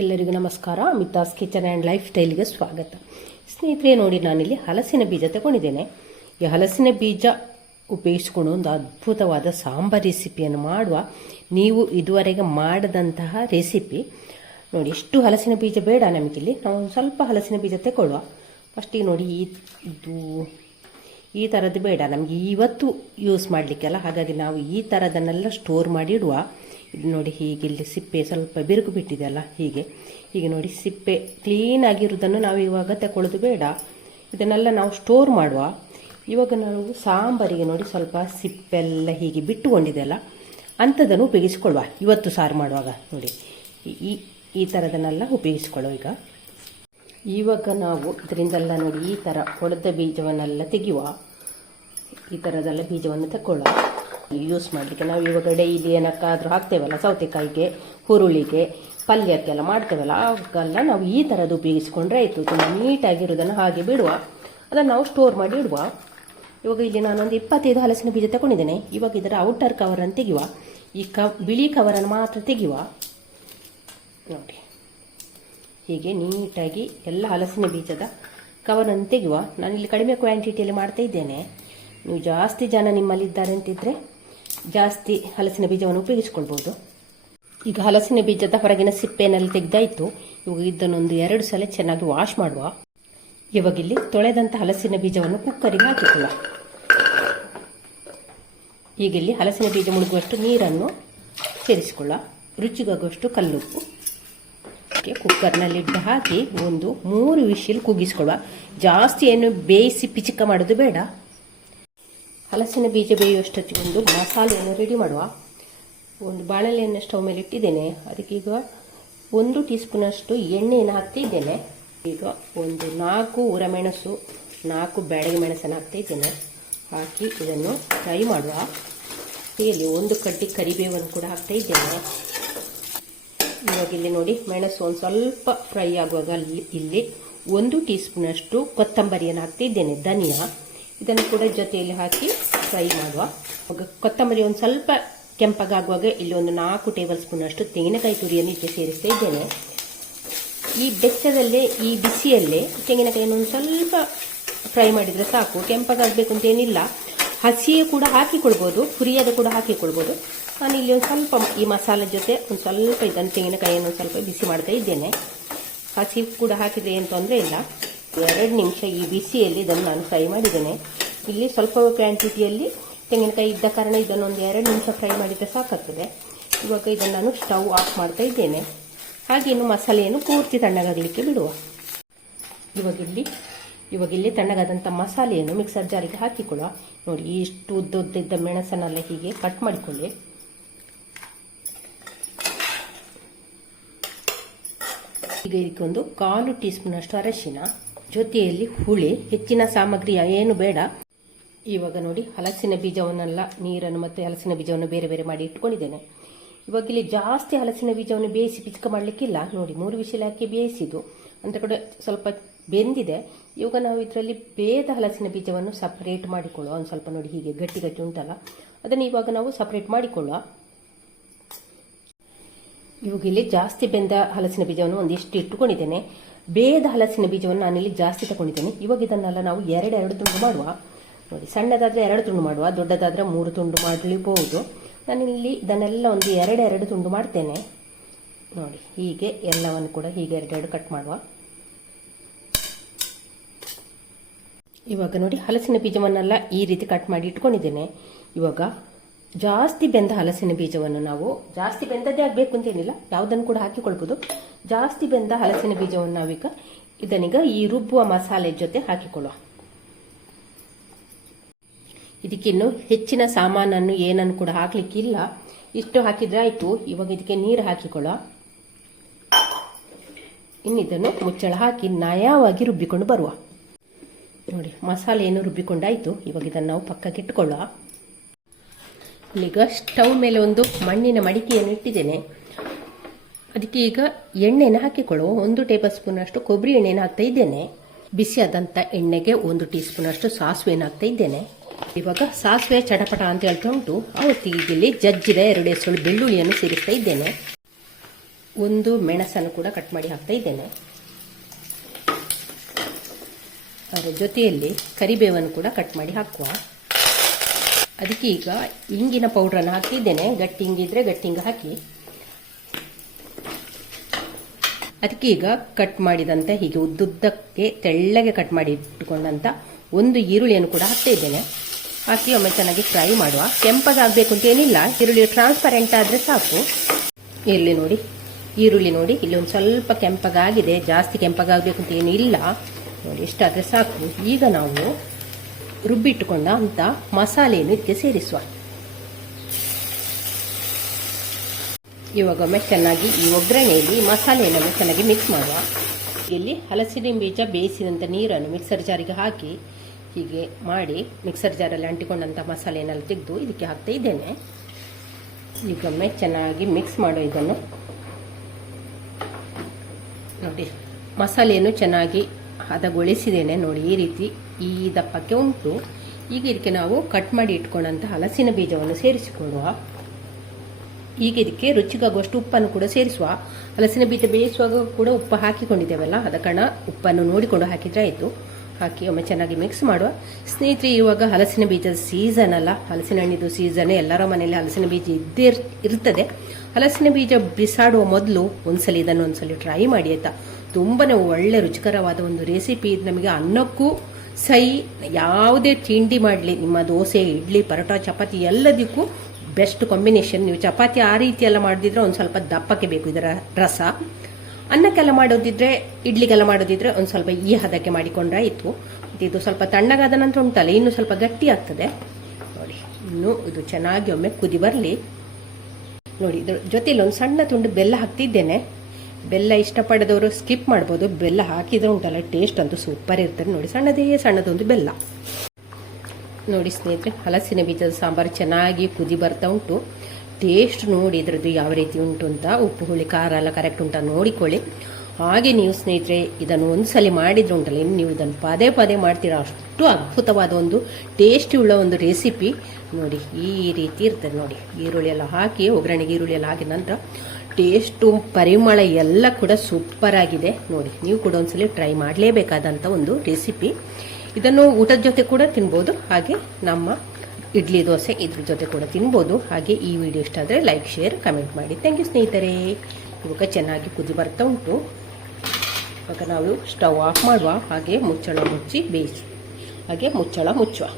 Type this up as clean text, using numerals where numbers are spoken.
ಎಲ್ಲರಿಗೂ ನಮಸ್ಕಾರ. ಮಿತಾಸ್ kitchen and life ಸ್ಟೈಲ್ಗೆ ಸ್ವಾಗತ. ಸ್ನೇಹಿತರೆ, ನೋಡಿ ನಾನಿಲ್ಲಿ ಹಲಸಿನ ಬೀಜ ತಗೊಂಡಿದ್ದೇನೆ. ಈ ಹಲಸಿನ ಬೀಜ ಉಪಯೋಗಿಸ್ಕೊಂಡು ಒಂದು ಅದ್ಭುತವಾದ ಸಾಂಬಾರ್ ರೆಸಿಪಿಯನ್ನು ಮಾಡುವ. ನೀವು ಇದುವರೆಗೆ ಮಾಡದಂತಹ ರೆಸಿಪಿ ನೋಡಿ. ಇಷ್ಟು ಹಲಸಿನ ಬೀಜ ಬೇಡ ನಮಗಿಲ್ಲಿ, ನಾವು ಒಂದು ಸ್ವಲ್ಪ ಹಲಸಿನ ಬೀಜ ತಗೊಳ್ಳುವ. ಫಸ್ಟಿಗೆ ನೋಡಿ, ಈ ಥರದ್ದು ಬೇಡ ನಮಗೆ ಇವತ್ತು ಯೂಸ್ ಮಾಡಲಿಕ್ಕೆಲ್ಲ. ಹಾಗಾಗಿ ನಾವು ಈ ಥರದನ್ನೆಲ್ಲ ಸ್ಟೋರ್ ಮಾಡಿ ಇಡುವ. ಇದು ನೋಡಿ, ಹೀಗೆ ಇಲ್ಲಿ ಸಿಪ್ಪೆ ಸ್ವಲ್ಪ ಬಿರುಕು ಬಿಟ್ಟಿದೆಯಲ್ಲ, ಹೀಗೆ ನೋಡಿ ಸಿಪ್ಪೆ ಕ್ಲೀನ್ ಆಗಿರೋದನ್ನು ನಾವು ಇವಾಗ ತಗೊಳ್ಳೋದು ಬೇಡ. ಇದನ್ನೆಲ್ಲ ನಾವು ಸ್ಟೋರ್ ಮಾಡುವ. ಇವಾಗ ನಾವು ಸಾಂಬಾರಿಗೆ ನೋಡಿ ಸ್ವಲ್ಪ ಸಿಪ್ಪೆಲ್ಲ ಹೀಗೆ ಬಿಟ್ಟುಕೊಂಡಿದೆಯಲ್ಲ, ಅಂಥದ್ದನ್ನು ಉಪಯೋಗಿಸ್ಕೊಳ್ಳುವ. ಇವತ್ತು ಸಾರು ಮಾಡುವಾಗ ನೋಡಿ ಈ ಥರದನ್ನೆಲ್ಲ ಉಪಯೋಗಿಸ್ಕೊಳ್ಳುವ. ಇವಾಗ ನಾವು ಇದರಿಂದೆಲ್ಲ ನೋಡಿ ಈ ಥರ ಹೊಡೆದ ಬೀಜವನ್ನೆಲ್ಲ ತೆಗೆಯುವ. ಈ ಥರದೆಲ್ಲ ಬೀಜವನ್ನು ತಗೊಳ್ಳುವ. ಯೂಸ್ ಮಾಡಲಿಕ್ಕೆ ನಾವು ಇವಾಗ ಡೈಲಿ ಏನಕ್ಕಾದರೂ ಹಾಕ್ತೇವಲ್ಲ, ಸೌತೆಕಾಯಿಗೆ, ಹುರುಳಿಗೆ, ಪಲ್ಯಕ್ಕೆಲ್ಲ ಮಾಡ್ತೇವಲ್ಲ, ಆಗೆಲ್ಲ ನಾವು ಈ ಥರದ್ದು ಉಪಯೋಗಿಸ್ಕೊಂಡ್ರೆ ಆಯಿತು. ತುಂಬ ನೀಟಾಗಿರೋದನ್ನು ಹಾಗೆ ಬಿಡುವ, ಅದನ್ನು ನಾವು ಸ್ಟೋರ್ ಮಾಡಿ ಇಡುವ. ಇವಾಗ ಇಲ್ಲಿ ನಾನೊಂದು 25 ಹಲಸಿನ ಬೀಜ ತಗೊಂಡಿದ್ದೇನೆ. ಇವಾಗ ಇದರ ಔಟರ್ ಕವರನ್ನು ತೆಗೆಯುವ. ಈ ಬಿಳಿ ಕವರನ್ನು ಮಾತ್ರ ತೆಗೆಯುವ. ನೋಡಿ, ಹೀಗೆ ನೀಟಾಗಿ ಎಲ್ಲ ಹಲಸಿನ ಬೀಜದ ಕವರನ್ನು ತೆಗೆಯುವ. ನಾನಿಲ್ಲಿ ಕಡಿಮೆ ಕ್ವಾಂಟಿಟಿಯಲ್ಲಿ ಮಾಡ್ತಾ ಇದ್ದೇನೆ. ನೀವು ಜಾಸ್ತಿ ಜನ ನಿಮ್ಮಲ್ಲಿದ್ದಾರೆ ಅಂತಿದ್ರೆ ಜಾಸ್ತಿ ಹಲಸಿನ ಬೀಜವನ್ನು ಉಪಯೋಗಿಸ್ಕೊಳ್ಬೋದು. ಈಗ ಹಲಸಿನ ಬೀಜದ ಹೊರಗಿನ ಸಿಪ್ಪೆನಲ್ಲಿ ತೆಗೆದಾಯಿತು. ಇವಾಗ ಇದನ್ನೊಂದು 2 ಸಲ ಚೆನ್ನಾಗಿ ವಾಶ್ ಮಾಡುವ. ಇವಾಗ ಇಲ್ಲಿ ತೊಳೆದಂಥ ಹಲಸಿನ ಬೀಜವನ್ನು ಕುಕ್ಕರಿಗೆ ಹಾಕಿಕೊಳ್ಳುವ. ಈಗ ಇಲ್ಲಿ ಹಲಸಿನ ಬೀಜ ಮುಳುಗುವಷ್ಟು ನೀರನ್ನು ಸೇರಿಸಿಕೊಳ್ಳುವ. ರುಚಿಗಾಗುವಷ್ಟು ಕಲ್ಲುಪ್ಪು ಕುಕ್ಕರ್ನಲ್ಲಿಟ್ಟು ಹಾಕಿ ಒಂದು 3 ವಿಶಿಲ್ ಕೂಗಿಸ್ಕೊಳ್ಳುವ. ಜಾಸ್ತಿ ಏನು ಬೇಯಿಸಿ ಪಿಚಿಕ ಮಾಡೋದು ಬೇಡ. ಹಲಸಿನ ಬೀಜ ಬೇಯುವಷ್ಟೊತ್ತಿಗೆ ಒಂದು ಮಸಾಲೆಯನ್ನು ರೆಡಿ ಮಾಡುವ. ಒಂದು ಬಾಣಲೆಯನ್ನು ಸ್ಟವ್ ಮೇಲೆ ಇಟ್ಟಿದ್ದೇನೆ. ಅದಕ್ಕೀಗ 1 ಟೀ ಸ್ಪೂನಷ್ಟು ಎಣ್ಣೆಯನ್ನು ಹಾಕ್ತಿದ್ದೇನೆ. ಈಗ ಒಂದು 4 ಉರಮೆಣಸು, 4 ಬ್ಯಾಡಗಿ ಮೆಣಸನ್ನು ಹಾಕ್ತಿದ್ದೇನೆ. ಹಾಕಿ ಇದನ್ನು ಫ್ರೈ ಮಾಡುವ. ಇಲ್ಲಿ 1 ಕಡ್ಡಿ ಕರಿಬೇವನ್ನು ಕೂಡ ಹಾಕ್ತಾ ಇದ್ದೇನೆ. ಇವಾಗ ಇಲ್ಲಿ ನೋಡಿ, ಮೆಣಸು ಒಂದು ಸ್ವಲ್ಪ ಫ್ರೈ ಆಗುವಾಗ ಇಲ್ಲಿ 1 ಟೀ ಸ್ಪೂನಷ್ಟು ಕೊತ್ತಂಬರಿಯನ್ನು ಹಾಕ್ತಿದ್ದೇನೆ, ಧನಿಯಾ. ಇದನ್ನು ಕೂಡ ಜೊತೆಯಲ್ಲಿ ಹಾಕಿ ಫ್ರೈ ಮಾಡುವ. ಕೊತ್ತಂಬರಿ ಒಂದು ಸ್ವಲ್ಪ ಕೆಂಪಗಾಗುವಾಗ ಇಲ್ಲಿ ಒಂದು 4 ಟೇಬಲ್ ಸ್ಪೂನ್ ಅಷ್ಟು ತೆಂಗಿನಕಾಯಿ ತುರಿಯನ್ನು ಇಟ್ಟು ಸೇರಿಸ್ತಾ ಇದ್ದೇನೆ. ಈ ಬೆಚ್ಚದಲ್ಲೇ, ಈ ಬಿಸಿಯಲ್ಲೇ ತೆಂಗಿನಕಾಯಿಯನ್ನು ಒಂದು ಸ್ವಲ್ಪ ಫ್ರೈ ಮಾಡಿದರೆ ಸಾಕು. ಕೆಂಪಗಾಗಬೇಕು ಅಂತೇನಿಲ್ಲ. ಹಸಿಯೇ ಕೂಡ ಹಾಕಿಕೊಳ್ಬೋದು, ಹುರಿಯದ ಕೂಡ ಹಾಕಿಕೊಳ್ಬೋದು. ನಾನು ಇಲ್ಲಿ ಒಂದು ಸ್ವಲ್ಪ ಈ ಮಸಾಲೆ ಜೊತೆ ಒಂದು ಸ್ವಲ್ಪ ಇದನ್ನು ತೆಂಗಿನಕಾಯಿಯನ್ನು ಒಂದು ಸ್ವಲ್ಪ ಬಿಸಿ ಮಾಡ್ತಾ ಇದ್ದೇನೆ. ಹಸಿ ಕೂಡ ಹಾಕಿದರೆ ಏನು ತೊಂದರೆ ಇಲ್ಲ. 2 ನಿಮಿಷ ಈ ಬಿಸಿಯಲ್ಲಿ ಇದನ್ನು ನಾನು ಫ್ರೈ ಮಾಡಿದ್ದೇನೆ. ಇಲ್ಲಿ ಸ್ವಲ್ಪ ಕ್ವಾಂಟಿಟಿಯಲ್ಲಿ ತೆಂಗಿನಕಾಯಿ ಇದ್ದ ಕಾರಣ ಇದನ್ನೊಂದು 2 ನಿಮಿಷ ಫ್ರೈ ಮಾಡಿದರೆ ಸಾಕಾಗ್ತದೆ. ಇವಾಗ ಇದನ್ನು ನಾನು ಸ್ಟವ್ ಆಫ್ ಮಾಡ್ತಾ ಇದ್ದೇನೆ. ಹಾಗೇನು ಮಸಾಲೆಯನ್ನು ಪೂರ್ತಿ ತಣ್ಣಗಾಗಲಿಕ್ಕೆ ಬಿಡುವ. ಇವಾಗ ಇಲ್ಲಿ ತಣ್ಣಗಾದಂಥ ಮಸಾಲೆಯನ್ನು ಮಿಕ್ಸರ್ ಜಾರಿಗೆ ಹಾಕಿಕೊಳ್ಳುವ. ನೋಡಿ, ಇಷ್ಟು ಉದ್ದ ಮೆಣಸನ್ನೆಲ್ಲ ಹೀಗೆ ಕಟ್ ಮಾಡಿಕೊಳ್ಳಿ. ಈಗ ಇದಕ್ಕೊಂದು 1/4 ಟೀ ಸ್ಪೂನ್ ಅಷ್ಟು ಅರಶಿನ, ಜೊತೆಯಲ್ಲಿ ಹುಳಿ, ಹೆಚ್ಚಿನ ಸಾಮಗ್ರಿ ಏನು ಬೇಡ. ಇವಾಗ ನೋಡಿ, ಹಲಸಿನ ಬೀಜವನ್ನೆಲ್ಲ ನೀರನ್ನು ಮತ್ತು ಹಲಸಿನ ಬೀಜವನ್ನು ಬೇರೆ ಬೇರೆ ಮಾಡಿ ಇಟ್ಕೊಂಡಿದ್ದೇನೆ. ಇವಾಗ ಇಲ್ಲಿ ಜಾಸ್ತಿ ಹಲಸಿನ ಬೀಜವನ್ನು ಬೇಯಿಸಿ ಪಿಚ್ಕ ಮಾಡಲಿಕ್ಕಿಲ್ಲ. ನೋಡಿ, 3 ವಿಶಿಲ್ ಹಾಕಿ ಬೇಯಿಸಿದ್ದು ಅಂತ ಕಡೆ ಸ್ವಲ್ಪ ಬೆಂದಿದೆ. ಇವಾಗ ನಾವು ಇದರಲ್ಲಿ ಬೇಯ್ದ ಹಲಸಿನ ಬೀಜವನ್ನು ಸಪರೇಟ್ ಮಾಡಿಕೊಳ್ಳುವ. ಒಂದು ಸ್ವಲ್ಪ ನೋಡಿ, ಹೀಗೆ ಗಟ್ಟಿ ಗಟ್ಟಿ ಉಂಟಲ್ಲ, ಅದನ್ನು ಇವಾಗ ನಾವು ಸಪರೇಟ್ ಮಾಡಿಕೊಳ್ಳುವ. ಇವಾಗ ಇಲ್ಲಿ ಜಾಸ್ತಿ ಬೆಂದ ಹಲಸಿನ ಬೀಜವನ್ನು ಒಂದಿಷ್ಟು ಇಟ್ಟುಕೊಂಡಿದ್ದೇನೆ. ಬೇಯ್ದ ಹಲಸಿನ ಬೀಜವನ್ನು ನಾನಿಲ್ಲಿ ಜಾಸ್ತಿ ತಗೊಂಡಿದ್ದೇನೆ. ಇವಾಗ ಇದನ್ನೆಲ್ಲ ನಾವು 2 ತುಂಡು ಮಾಡುವ. ನೋಡಿ, ಸಣ್ಣದಾದರೆ 2 ತುಂಡು ಮಾಡುವ, ದೊಡ್ಡದಾದರೆ 3 ತುಂಡು ಮಾಡಲಿಬಹುದು. ನಾನಿಲ್ಲಿ ಇದನ್ನೆಲ್ಲ ಒಂದು 2 ತುಂಡು ಮಾಡ್ತೇನೆ. ನೋಡಿ, ಹೀಗೆ ಎಲ್ಲವನ್ನು ಕೂಡ ಹೀಗೆ 2 ಕಟ್ ಮಾಡುವ. ಇವಾಗ ನೋಡಿ, ಹಲಸಿನ ಬೀಜವನ್ನೆಲ್ಲ ಈ ರೀತಿ ಕಟ್ ಮಾಡಿ ಇಟ್ಕೊಂಡಿದ್ದೇನೆ. ಇವಾಗ ಜಾಸ್ತಿ ಬೆಂದ ಹಲಸಿನ ಬೀಜವನ್ನು ನಾವು, ಜಾಸ್ತಿ ಬೆಂದದ್ದೇ ಆಗಬೇಕು ಅಂತೇನಿಲ್ಲ, ಯಾವುದನ್ನು ಕೂಡ ಹಾಕಿಕೊಳ್ಬೋದು. ಜಾಸ್ತಿ ಬೆಂದ ಹಲಸಿನ ಬೀಜವನ್ನು ನಾವೀಗ ಇದನ್ನೀಗ ಈ ರುಬ್ಬುವ ಮಸಾಲೆ ಜೊತೆ ಹಾಕಿಕೊಳ್ಳುವ. ಇದಕ್ಕಿನ್ನು ಹೆಚ್ಚಿನ ಸಾಮಾನನ್ನು ಏನನ್ನು ಕೂಡ ಹಾಕ್ಲಿಕ್ಕಿಲ್ಲ. ಇಷ್ಟು ಹಾಕಿದ್ರೆ ಆಯಿತು. ಇವಾಗ ಇದಕ್ಕೆ ನೀರು ಹಾಕಿಕೊಳ್ಳುವ. ಇನ್ನಿದನ್ನು ಮುಚ್ಚಳ ಹಾಕಿ ನಯವಾಗಿ ರುಬ್ಬಿಕೊಂಡು ಬರುವ. ನೋಡಿ, ಮಸಾಲೆಯನ್ನು ರುಬ್ಬಿಕೊಂಡಾಯಿತು. ಇವಾಗ ಇದನ್ನು ನಾವು ಪಕ್ಕಕ್ಕೆ ಇಟ್ಟುಕೊಳ್ಳುವ. ಈಗ ಸ್ಟವ್ ಮೇಲೆ ಒಂದು ಮಣ್ಣಿನ ಮಡಿಕೆಯನ್ನು ಇಟ್ಟಿದ್ದೇನೆ. ಅದಕ್ಕೆ ಈಗ ಎಣ್ಣೆಯನ್ನು ಹಾಕಿಕೊಳ್ಳುವ. 1 ಟೇಬಲ್ ಸ್ಪೂನ್ ಅಷ್ಟು ಕೊಬ್ಬರಿ ಎಣ್ಣೆಯನ್ನು ಹಾಕ್ತಾ ಇದ್ದೇನೆ. ಬಿಸಿಯಾದಂಥ ಎಣ್ಣೆಗೆ 1 ಟೀ ಸ್ಪೂನ್ ಅಷ್ಟು ಸಾಸಿವೆಯನ್ನು ಹಾಕ್ತಾ ಇದ್ದೇನೆ. ಇವಾಗ ಸಾಸಿವೆ ಚಟಪಟ ಅಂತ ಹೇಳ್ತಾ ಉಂಟು. ಅವತ್ತಿಗೆ ಇಲ್ಲಿ ಜಜ್ಜಿದ 2 ಎಸಳು ಬೆಳ್ಳುಳ್ಳಿಯನ್ನು ಸೇರಿಸ್ತಾ ಇದ್ದೇನೆ. ಒಂದು ಮೆಣಸನ್ನು ಕೂಡ ಕಟ್ ಮಾಡಿ ಹಾಕ್ತಾ ಇದ್ದೇನೆ. ಅದರ ಜೊತೆಯಲ್ಲಿ ಕರಿಬೇವನ್ನು ಕೂಡ ಕಟ್ ಮಾಡಿ ಹಾಕುವ. ಅದಕ್ಕೆ ಈಗ ಇಂಗಿನ ಪೌಡ್ರನ್ನು ಹಾಕಿದ್ದೇನೆ. ಗಟ್ಟಿ ಇಂಗಿದ್ರೆ ಗಟ್ಟಿ ಇಂಗು ಹಾಕಿ. ಅದಕ್ಕೆ ಈಗ ಕಟ್ ಮಾಡಿದಂತೆ ಹೀಗೆ ಉದ್ದುದ್ದಕ್ಕೆ ತೆಳ್ಳಗೆ ಕಟ್ ಮಾಡಿ ಇಟ್ಟುಕೊಂಡಂತ ಒಂದು ಈರುಳ್ಳಿಯನ್ನು ಕೂಡ ಹಾಕ್ತಾ ಇದ್ದೇನೆ. ಹಾಕಿ ಒಮ್ಮೆ ಚೆನ್ನಾಗಿ ಫ್ರೈ ಮಾಡುವ. ಕೆಂಪಗಾಗಬೇಕು ಅಂತ ಏನಿಲ್ಲ, ಈರುಳ್ಳಿ ಟ್ರಾನ್ಸ್ಪರೆಂಟ್ ಆದರೆ ಸಾಕು. ಇಲ್ಲಿ ನೋಡಿ, ಈರುಳ್ಳಿ ನೋಡಿ ಇಲ್ಲಿ ಒಂದು ಸ್ವಲ್ಪ ಕೆಂಪಗಾಗಿದೆ, ಜಾಸ್ತಿ ಕೆಂಪಗಾಗಬೇಕು ಅಂತ ಏನಿಲ್ಲ ನೋಡಿ, ಇಷ್ಟಾದರೆ ಸಾಕು. ಈಗ ನಾವು ರುಬ್ಬಿಟ್ಟುಕೊಂಡ ಅಂತ ಮಸಾಲೆಯನ್ನು ಇದಕ್ಕೆ ಸೇರಿಸುವ. ಇವಾಗ ಒಮ್ಮೆ ಚೆನ್ನಾಗಿ ಈ ಒಗ್ಗರಣೆಯಲ್ಲಿ ಮಸಾಲೆಯನ್ನು ಚೆನ್ನಾಗಿ ಮಿಕ್ಸ್ ಮಾಡುವ. ಇಲ್ಲಿ ಹಲಸಿನ ಬೀಜ ಬೇಯಿಸಿದಂಥ ನೀರನ್ನು ಮಿಕ್ಸರ್ ಜಾರಿಗೆ ಹಾಕಿ ಹೀಗೆ ಮಾಡಿ ಮಿಕ್ಸರ್ ಜಾರಲ್ಲಿ ಅಂಟಿಕೊಂಡಂಥ ಮಸಾಲೆಯನ್ನೆಲ್ಲ ತೆಗೆದು ಇದಕ್ಕೆ ಹಾಕ್ತಾ ಇದ್ದೇನೆ. ಈಗೊಮ್ಮೆ ಚೆನ್ನಾಗಿ ಮಿಕ್ಸ್ ಮಾಡೋ. ಇದನ್ನು ನೋಡಿ, ಮಸಾಲೆಯನ್ನು ಚೆನ್ನಾಗಿ ಹದಗೊಳಿಸಿದ್ದೇನೆ ನೋಡಿ. ಈ ರೀತಿ ಈ ದಪ್ಪಕ್ಕೆ ಉಂಟು. ಈಗ ಇದಕ್ಕೆ ನಾವು ಕಟ್ ಮಾಡಿ ಇಟ್ಕೊಂಡಂಥ ಹಲಸಿನ ಬೀಜವನ್ನು ಸೇರಿಸಿಕೊಳ್ಳುವ. ಈಗ ಇದಕ್ಕೆ ರುಚಿಗಾಗುವಷ್ಟು ಉಪ್ಪನ್ನು ಕೂಡ ಸೇರಿಸುವ. ಹಲಸಿನ ಬೀಜ ಬೇಯಿಸುವಾಗ ಕೂಡ ಉಪ್ಪು ಹಾಕಿಕೊಂಡಿದ್ದೇವಲ್ಲ, ಅದ ಕಾರಣ ಉಪ್ಪನ್ನು ನೋಡಿಕೊಂಡು ಹಾಕಿದ್ರೆ ಆಯಿತು. ಹಾಕಿ ಒಮ್ಮೆ ಚೆನ್ನಾಗಿ ಮಿಕ್ಸ್ ಮಾಡುವ. ಸ್ನೇಹಿತರೆ, ಇವಾಗ ಹಲಸಿನ ಬೀಜದ ಸೀಸನ್ ಅಲ್ಲ, ಹಲಸಿನ ಹಣ್ಣಿದು ಸೀಸನ್. ಎಲ್ಲರ ಮನೆಯಲ್ಲಿ ಹಲಸಿನ ಬೀಜ ಇದ್ದೇ ಇರ್ತದೆ. ಹಲಸಿನ ಬೀಜ ಬಿಸಾಡುವ ಮೊದಲು ಒಂದ್ಸಲಿ ಇದನ್ನು ಒಂದ್ಸಲಿ ಟ್ರೈ ಮಾಡಿ ಆಯ್ತಾ. ತುಂಬಾನೇ ಒಳ್ಳೆ ರುಚಿಕರವಾದ ಒಂದು ರೆಸಿಪಿ. ಇದು ನಮಗೆ ಅನ್ನಕ್ಕೂ ಸೈ, ಯಾವುದೇ ತಿಂಡಿ ಮಾಡಲಿ, ನಿಮ್ಮ ದೋಸೆ, ಇಡ್ಲಿ, ಪರೋಟ, ಚಪಾತಿ ಎಲ್ಲದಕ್ಕೂ ಬೆಸ್ಟ್ ಕಾಂಬಿನೇಷನ್. ನೀವು ಚಪಾತಿ ಆ ರೀತಿ ಎಲ್ಲ ಮಾಡದಿದ್ರೆ ಒಂದು ಸ್ವಲ್ಪ ದಪ್ಪಕ್ಕೆ ಬೇಕು ಇದರ ರಸ. ಅನ್ನಕ್ಕೆಲ್ಲ ಮಾಡೋದಿದ್ರೆ, ಇಡ್ಲಿಗೆಲ್ಲ ಮಾಡೋದಿದ್ರೆ ಒಂದು ಸ್ವಲ್ಪ ಈ ಹದಕ್ಕೆ ಮಾಡಿಕೊಂಡ್ರೆ ಆಯಿತು. ಇದು ಸ್ವಲ್ಪ ತಣ್ಣಗಾದ ನಂತರ ಉಂಟಲ್ಲ, ಇನ್ನು ಸ್ವಲ್ಪ ಗಟ್ಟಿ ಆಗ್ತದೆ ನೋಡಿ. ಇನ್ನು ಇದು ಚೆನ್ನಾಗಿ ಒಮ್ಮೆ ಕುದಿ ಬರಲಿ ನೋಡಿ. ಇದ್ರ ಜೊತೆಲಿ ಒಂದು ಸಣ್ಣ ತುಂಡು ಬೆಲ್ಲ ಹಾಕ್ತಿದ್ದೇನೆ. ಬೆಲ್ಲ ಇಷ್ಟಪಡದವರು ಸ್ಕಿಪ್ ಮಾಡ್ಬೋದು. ಬೆಲ್ಲ ಹಾಕಿದ್ರೆ ಉಂಟಲ್ಲ, ಟೇಸ್ಟ್ ಅಂತೂ ಸೂಪರ್ ಇರ್ತದೆ ನೋಡಿ. ಸಣ್ಣದೊಂದು ಬೆಲ್ಲ ನೋಡಿ. ಸ್ನೇಹಿತರೆ, ಹಲಸಿನ ಬೀಜದ ಸಾಂಬಾರು ಚೆನ್ನಾಗಿ ಕುದಿ ಬರ್ತಾ ಉಂಟು. ಟೇಸ್ಟ್ ನೋಡಿ ಇದ್ರದ್ದು ಯಾವ ರೀತಿ ಉಂಟು ಅಂತ. ಉಪ್ಪು ಹುಳಿ ಖಾರ ಎಲ್ಲ ಕರೆಕ್ಟ್ ಉಂಟ ನೋಡಿಕೊಳ್ಳಿ. ಹಾಗೆ ನೀವು ಸ್ನೇಹಿತರೆ ಇದನ್ನು ಒಂದ್ಸಲಿ ಮಾಡಿದ್ರೆ ಉಂಟಲ್ಲ, ಇನ್ನು ನೀವು ಇದನ್ನು ಪದೇ ಪದೇ ಮಾಡ್ತೀರಾ. ಅಷ್ಟು ಅದ್ಭುತವಾದ ಒಂದು ಟೇಸ್ಟಿ ಉಳ್ಳ ಒಂದು ರೆಸಿಪಿ ನೋಡಿ. ಈ ರೀತಿ ಇರ್ತದೆ ನೋಡಿ. ಈರುಳ್ಳಿ ಎಲ್ಲ ಹಾಕಿ, ಒಗ್ಗರಣೆಗೆ ಈರುಳ್ಳಿ ಎಲ್ಲ ಹಾಕಿದ ನಂತರ ಟೇಸ್ಟು, ಪರಿಮಳ ಎಲ್ಲ ಕೂಡ ಸೂಪರ್ ಆಗಿದೆ ನೋಡಿ. ನೀವು ಕೂಡ ಒಂದ್ಸಲಿ ಟ್ರೈ ಮಾಡಲೇಬೇಕಾದಂಥ ಒಂದು ರೆಸಿಪಿ. ಇದನ್ನು ಊಟದ ಜೊತೆ ಕೂಡ ತಿನ್ಬೋದು, ಹಾಗೆ ನಮ್ಮ ಇಡ್ಲಿ, ದೋಸೆ ಇದ್ರ ಜೊತೆ ಕೂಡ ತಿನ್ಬೋದು. ಹಾಗೆ ಈ ವಿಡಿಯೋ ಇಷ್ಟ ಆದರೆ ಲೈಕ್, ಶೇರ್, ಕಮೆಂಟ್ ಮಾಡಿ. ಥ್ಯಾಂಕ್ ಯು ಸ್ನೇಹಿತರೆ. ಇವಾಗ ಚೆನ್ನಾಗಿ ಕುದಿ ಬರ್ತಾ ಉಂಟು. ಇವಾಗ ನಾವು ಸ್ಟವ್ ಆಫ್ ಮಾಡುವ. ಹಾಗೆ ಮುಚ್ಚಳ ಮುಚ್ಚಿ ಬೇಯಿಸಿ, ಹಾಗೆ ಮುಚ್ಚಳ ಮುಚ್ಚುವ.